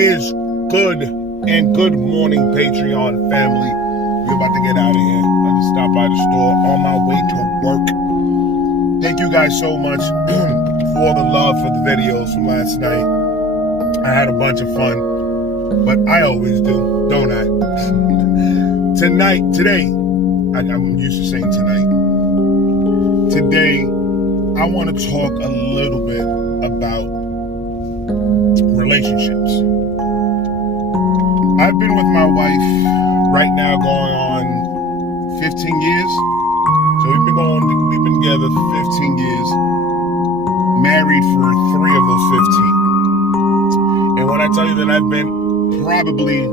is good? And good morning, Patreon family. We're about to get out of here. I just stopped by the store on my way to work. Thank you guys so much for all the love for the videos from last night. I had a bunch of fun, but I always do, don't I? Today, I'm used to saying tonight. Today, I want to talk a little bit about relationships. I've been with my wife right now going on 15 years. So we've been together for 15 years, married for 3 of those 15. And when I tell you that I've been probably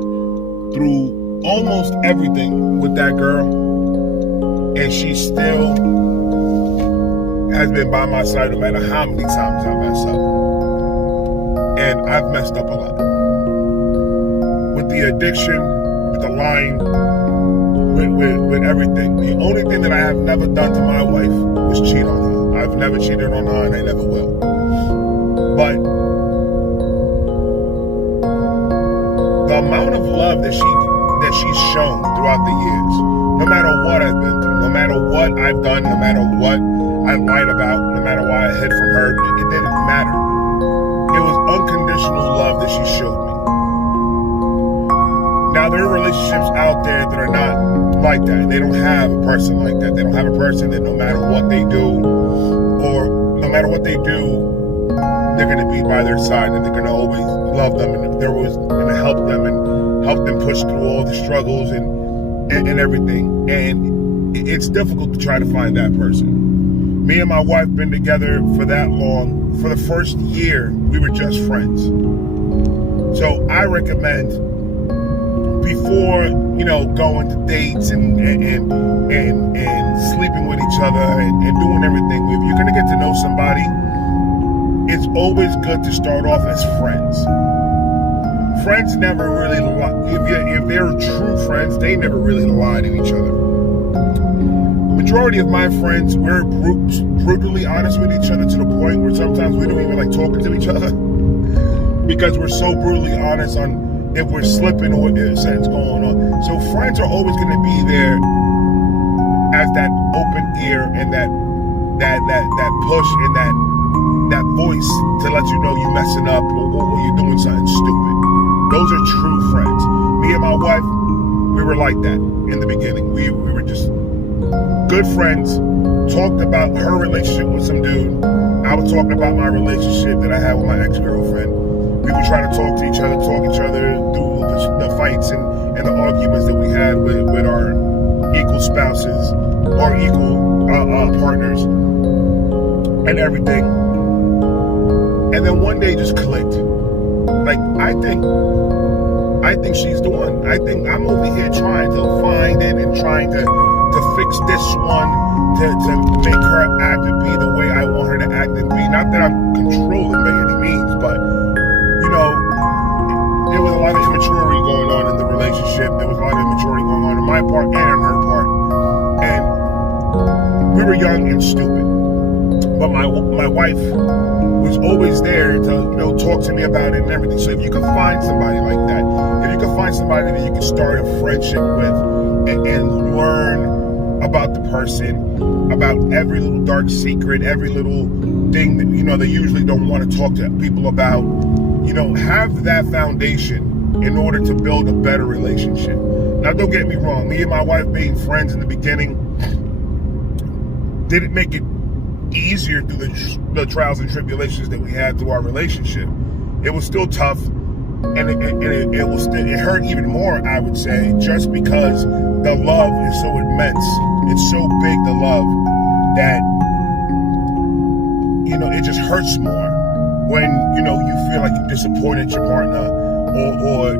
through almost everything with that girl, and she still has been by my side no matter how many times I mess up. And I've messed up a lot. With the addiction, with the lying, with everything. The only thing that I have never done to my wife was cheat on her. I've never cheated on her and I never will. But the amount of love that she's shown throughout the years, no matter what I've been through, no matter what I've done, no matter what I lied about, no matter why I hid from her, it didn't matter. It was unconditional love that she showed me. Now, there are relationships out there that are not like that. They don't have a person like that. They don't have a person that no matter what they do, or no matter what they do, they're going to be by their side and they're going to always love them and they're always going to help them push through all the struggles and everything. And it's difficult to try to find that person. Me and my wife been together for that long. For the first year, we were just friends. So I recommend, before, going to dates and sleeping with each other and doing everything, if you're gonna get to know somebody, it's always good to start off as friends. Friends never really lie. If they're true friends, they never really lie to each other. Majority of my friends, we're brutally honest with each other to the point where sometimes we don't even like talking to each other because we're so brutally honest on if we're slipping or what there's going on. So friends are always going to be there as that open ear and that push and that voice to let you know you messing up or you're doing something stupid. Those are true friends. Me and my wife, we were like that in the beginning. We were just good friends. Talked about her relationship with some dude. I was talking about my relationship that I had with my ex-girlfriend. We would try to talk each other through the fights and the arguments that we had with our equal spouses or equal partners and everything. And then one day just clicked. Like, I think she's the one. I think I'm over here trying to find it and trying to fix this one, to make her act and be the way I want her to act and be. Not that I'm controlling by any means, but there was a lot of immaturity going on in the relationship. There was a lot of immaturity going on my part and on her part. And we were young and stupid. But my wife was always there to, talk to me about it and everything. So if you can find somebody like that, if you can find somebody that you can start a friendship with and learn about the person, about every little dark secret, every little thing that, they usually don't want to talk to people about, have that foundation in order to build a better relationship. Now, don't get me wrong. Me and my wife being friends in the beginning didn't make it easier through the trials and tribulations that we had through our relationship. It was still tough, and it hurt even more, I would say, just because the love is so immense. It's so big, the love, that it just hurts more when you feel like you disappointed your partner, or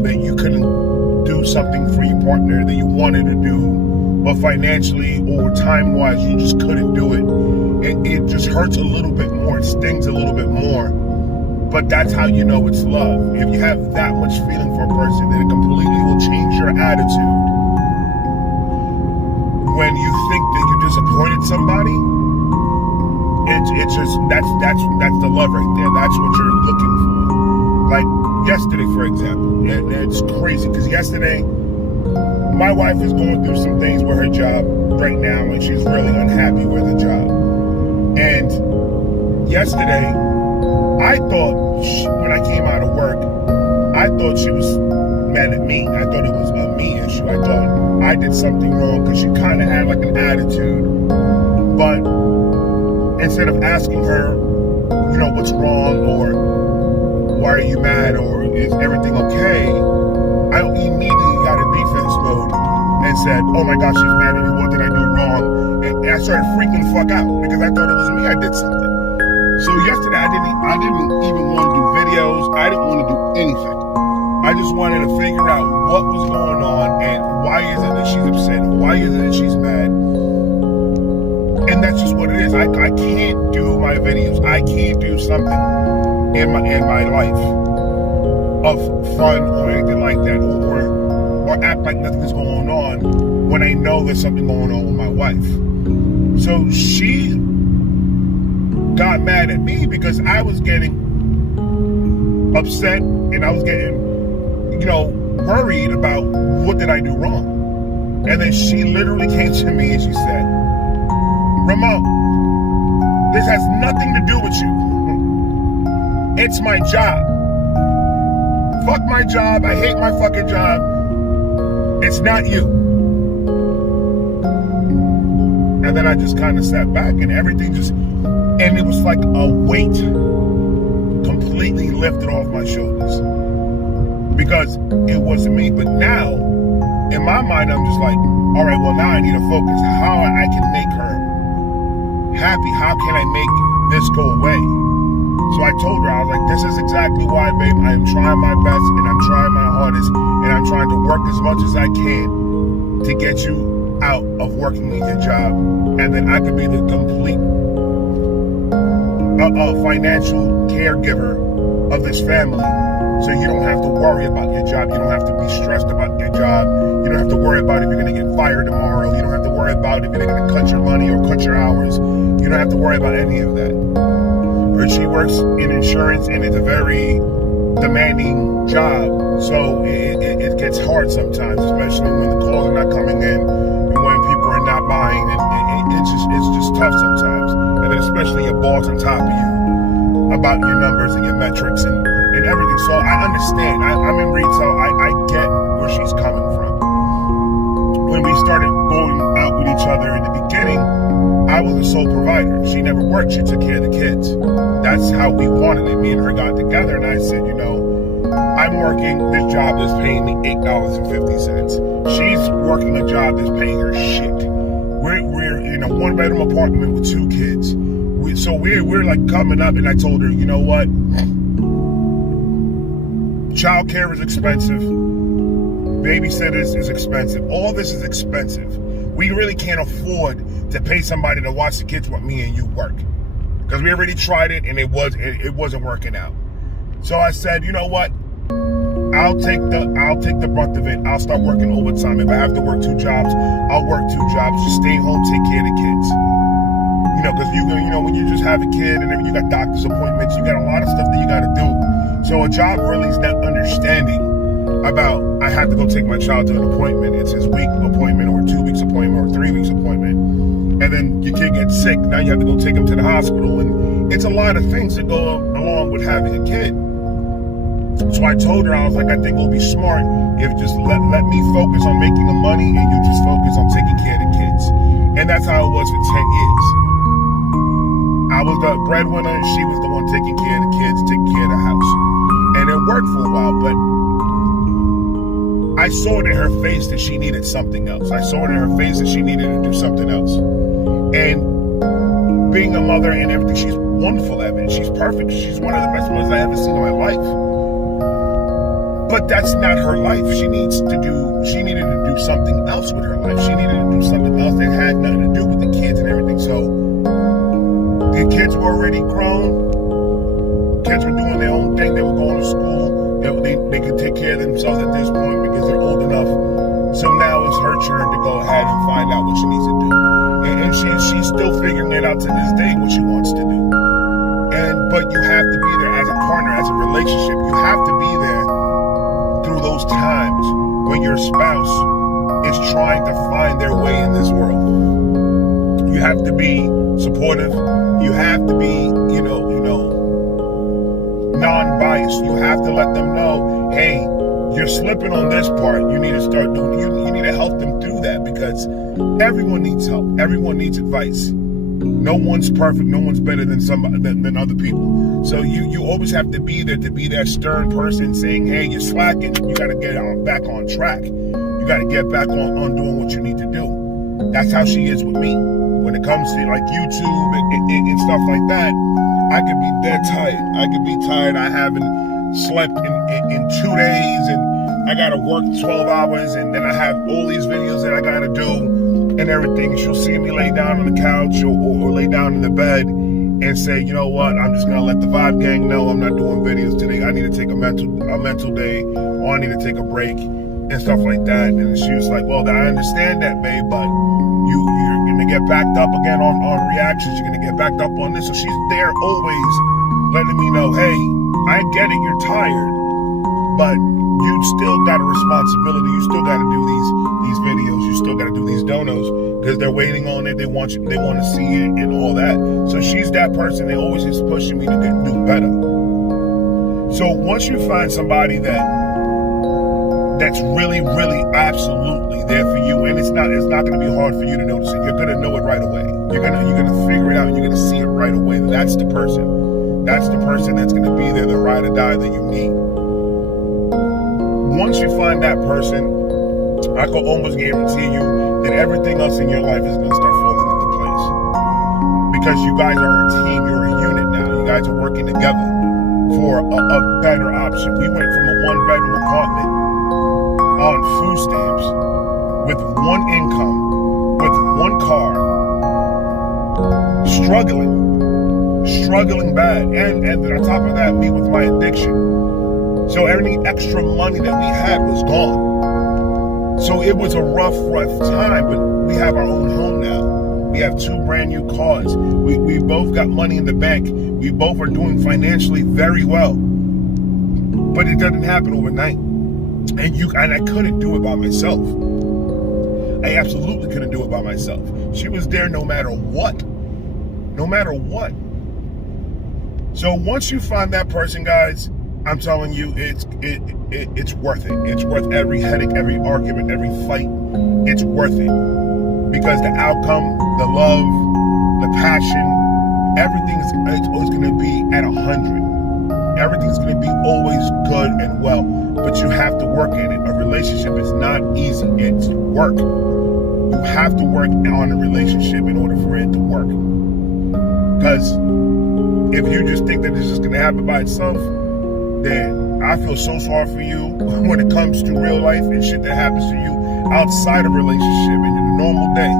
that you couldn't do something for your partner that you wanted to do, but financially or time-wise you just couldn't do it. It just hurts a little bit more. It stings a little bit more. But that's how you know it's love. If you have that much feeling for a person, then it completely will change your attitude. When you think that you disappointed somebody, it's just that's the love right there. That's what you're looking for. Like yesterday, for example, and it's crazy because yesterday, my wife is going through some things with her job right now, and she's really unhappy with her job. And yesterday, I thought when I came out of work, I thought she was mad at me. I thought it was a me issue. I thought I did something wrong because she kind of had like an attitude. But instead of asking her, you know, what's wrong or why are you mad or is everything okay, I immediately got in defense mode and said, oh my gosh, she's mad at me. What did I do wrong? And I started freaking the fuck out because I thought it was me. I did something. So yesterday I didn't even want to do videos. I didn't want to do anything. I just wanted to figure out what was going on and why is it that she's upset? Why is it that she's mad? And that's just what it is. I can't do my videos. I can't do something in my life of fun or anything like that, or act like nothing's going on when I know there's something going on with my wife. So she got mad at me because I was getting upset and I was getting, worried about what did I do wrong. And then she literally came to me and she said, Ramon, this has nothing to do with you. It's my job. Fuck my job. I hate my fucking job. It's not you. And then I just kind of sat back and everything and it was like a weight completely lifted off my shoulders. Because it wasn't me. But now, in my mind, I'm just like, all right, well, now I need to focus. How I can make her happy. How can I make this go away? So I told her, I was like, this is exactly why, babe, I am trying my best and I'm trying my hardest and I'm trying to work as much as I can to get you out of working in your job. And then I could be the complete financial caregiver of this family. So you don't have to worry about your job. You don't have to be stressed about your job. You don't have to worry about if you're going to get fired tomorrow. You don't have to worry about if you're going to cut your money or cut your hours. You don't have to worry about any of that. Or she works in insurance and it's a very demanding job. So it gets hard sometimes, especially when the calls are not coming in and when people are not buying. And it's just tough sometimes. And then especially your boss on top of you about your numbers and your metrics and everything. So I understand. I'm in retail. I get where she's coming from. When we started going out with each other in the beginning, I was the sole provider. She never worked. She took care of the kids. That's how we wanted it. Me and her got together and I said, I'm working this job that's paying me $8.50. She's working a job that's paying her shit. We're in a one-bedroom apartment with 2 kids. So we're like coming up and I told her, you know what? Childcare is expensive. Babysitters is expensive. All this is expensive. We really can't afford to pay somebody to watch the kids while me and you work. Because we already tried it and it wasn't working out. So I said, you know what? I'll take the brunt of it. I'll start working overtime. If I have to work 2 jobs, I'll work 2 jobs. Just stay home, take care of the kids. Because when you just have a kid and then you got doctor's appointments, you got a lot of stuff that you got to do. So a job really is not understanding about I have to go take my child to an appointment. It's his week appointment or 2 weeks appointment or 3 weeks appointment. And then your kid gets sick. Now you have to go take him to the hospital. And it's a lot of things that go along with having a kid. So I told her, I was like, I think it'll be smart if just let me focus on making the money and you just focus on taking care of the kids. And that's how it was for 10 years. I was the breadwinner and she was the one taking care of the kids, taking care of the house. And it worked for a while, but I saw it in her face that she needed something else. I saw it in her face that she needed to do something else. And being a mother and everything, she's wonderful at it. She's perfect. She's one of the best mothers I ever seen in my life. But that's not her life. She needed to do something else with her life. She needed to do something else that had nothing to do with the kids and everything. So the kids were already grown. Kids were doing their own thing. They were going to school. They could take care of themselves at this point because they're old enough. So now it's her turn to go ahead and find out what she needs to do. And she's still figuring it out to this day what she wants to do. But you have to be there as a partner, as as a relationship, you have to be there through those times when your spouse is trying to find their way in this world. You have to be supportive. You have to be, non-biased. You have to let them know, hey, you're slipping on this part. You need to start doing, you need to help them through that, because everyone needs help. Everyone needs advice. No one's perfect. No one's better than somebody than other people. So you always have to be there, to be that stern person saying, hey, you're slacking. You got to get back on track. You got to get back on doing what you need to do. That's how she is with me. When it comes to like YouTube and stuff like that, I could be dead tired. I could be tired. I haven't slept in 2 days, and I got to work 12 hours, and then I have all these videos that I got to do and everything. She'll see me lay down on the couch or lay down in the bed and say, you know what, I'm just going to let the Vibe Gang know I'm not doing videos today. I need to take a mental day, or I need to take a break and stuff like that. And she was like, well, I understand that, babe, but you're going to get backed up again on reactions. You're going to get backed up on this. So she's there always letting me know, hey, I get it, you're tired, but you still got a responsibility. You still got to do these videos. You still got to do these donos, because they're waiting on it. They want to see it and all that. So she's that person that always is pushing me to do better. So once you find somebody that's really, really, absolutely there for you, and it's not going to be hard for you to notice it. You're going to know it right away. You're gonna figure it out, and you're gonna see it right away. That's the person. That's the person that's going to be there, the ride or die that you need. Once you find that person, I can almost guarantee you that everything else in your life is going to start falling into place. Because you guys are a team, you're a unit now. You guys are working together for a better option. We went from a 1-bedroom apartment on food stamps with one income, with one car, struggling bad, and then on top of that, me with my addiction. So any extra money that we had was gone. So it was a rough time, but we have our own home now. We have 2 brand new cars. We both got money in the bank. We both are doing financially very well. But it doesn't happen overnight. And I couldn't do it by myself. I absolutely couldn't do it by myself. She was there no matter what. No matter what. So once you find that person, guys, I'm telling you, it's worth it. It's worth every headache, every argument, every fight. It's worth it. Because the outcome, the love, the passion, everything's always going to be at 100. Everything's going to be always good and well. But you have to work at it. A relationship is not easy. It's work. You have to work on a relationship in order for it to work. Because if you just think that it's just going to happen by itself, then I feel so sorry for you when it comes to real life and shit that happens to you outside of relationship and in a normal day.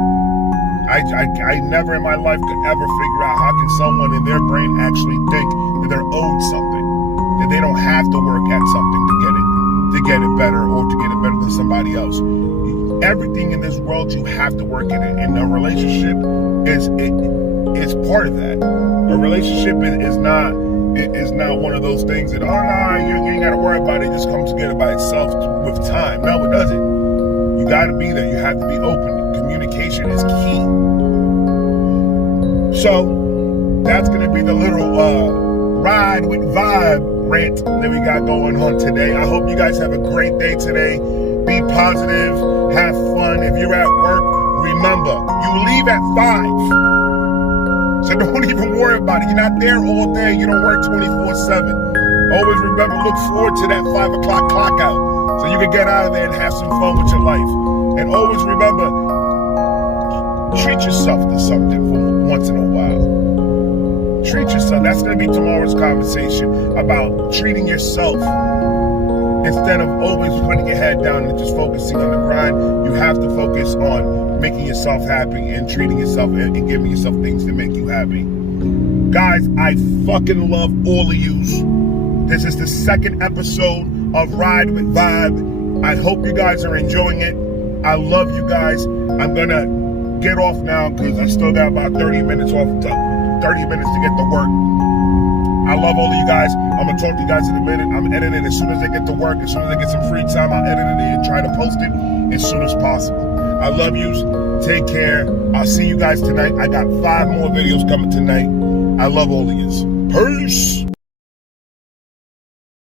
I never in my life could ever figure out how can someone in their brain actually think that they're owed something, that they don't have to work at something to get it better, or to get it better than somebody else. Everything in this world, you have to work at it, and a relationship is part of that. A relationship is not one of those things that, you ain't got to worry about it. It just comes together by itself with time. No, it doesn't. You got to be there. You have to be open. Communication is key. So that's going to be the little ride with Vibe rant that we got going on today. I hope you guys have a great day today. Be positive. Have fun. If you're at work, remember, you leave at 5. So don't even worry about it. You're not there all day. You don't work 24/7. Always remember, look forward to that 5 o'clock clock out so you can get out of there and have some fun with your life. And always remember, treat yourself to something for once in a while. Treat yourself. That's going to be tomorrow's conversation, about treating yourself. Instead of always putting your head down and just focusing on the grind, you have to focus on making yourself happy and treating yourself and giving yourself things to make you happy. Guys, I fucking love all of yous. This is the 2nd episode of Ride with Vibe. I hope you guys are enjoying it. I love you guys. I'm going to get off now because I still got about 30 minutes to get to work. I love all of you guys. I'm going to talk to you guys in a minute. I'm editing as soon as I get to work. As soon as I get some free time, I'll edit it and try to post it as soon as possible. I love you. Take care. I'll see you guys tonight. I got 5 more videos coming tonight. I love all of you. Peace.